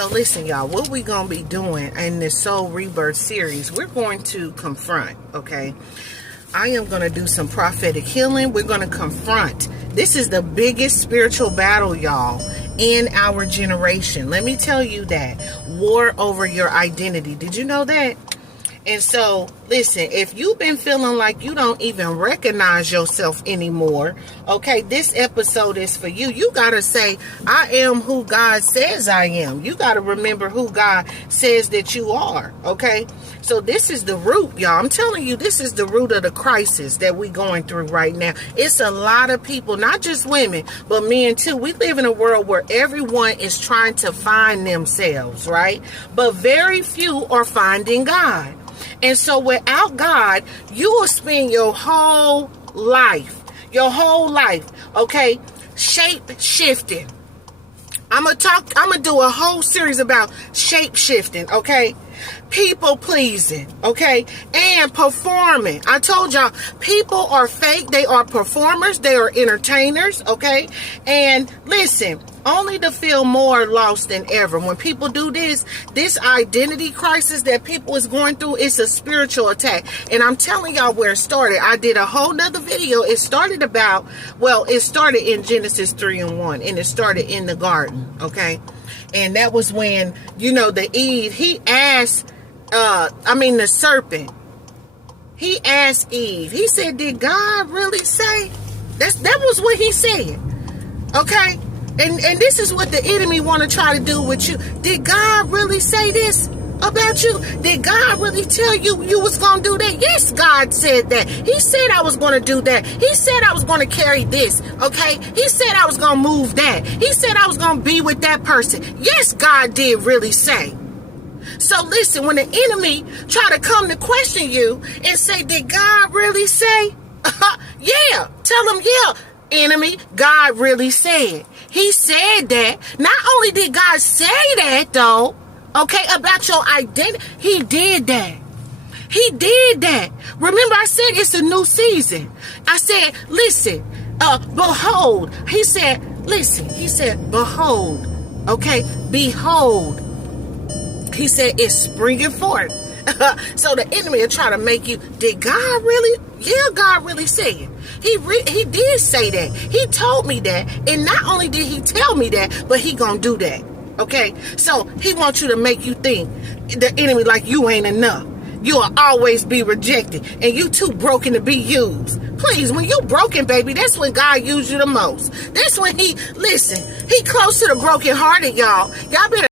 So listen, y'all, what we gonna be doing in this soul rebirth series, we're going to confront, okay? I am going to do some prophetic healing. We're going to confront. This is the biggest spiritual battle, y'all, in our generation. Let me tell you that. War over your identity. Did you know that? And so, listen, if you've been feeling like you don't even recognize yourself anymore, okay, this episode is for you. You got to say, I am who God says I am. You got to remember who God says that you are, okay? So this is the root, y'all. I'm telling you, this is the root of the crisis that we're going through right now. It's a lot of people, not just women, but men too. We live in a world where everyone is trying to find themselves, right? But very few are finding God. And so without God, you will spend your whole life, okay, shape shifting. I'm going to do a whole series about shape shifting, okay? People pleasing, okay? And performing. I told y'all, people are fake. They are performers. They are entertainers, okay? And listen, only to feel more lost than ever. When people do this identity crisis that people is going through, it's a spiritual attack. And I'm telling y'all where it started. I did a whole nother video. It started in Genesis 3:1, and it started in the garden, okay? And that was when, the Eve, the serpent, he asked Eve, he said, did God really say? That was what he said, okay? And this is what the enemy want to try to do with you. Did God really say this about you? Did God really tell you you was going to do that? Yes, God said that. He said I was going to do that. He said I was going to carry this, okay? He said I was going to move that. He said I was going to be with that person. Yes, God did really say. So listen, when the enemy try to come to question you and say, did God really say? Yeah, tell him, yeah, enemy, God really said. He said that. Not only did God say that, though, okay, about your identity, he did that. He did that. Remember, I said it's a new season. I said, listen, behold. He said, behold, okay, behold. He said, it's springing forth. So the enemy will try to make you, did God really? Yeah, God really said. He did say that. He told me that. And not only did he tell me that, but he gonna do that. Okay? So he wants you to make you think, the enemy, like you ain't enough. You'll always be rejected. And you too broken to be used. Please, when you broken, baby, that's when God used you the most. That's when he close to the brokenhearted, y'all. Y'all better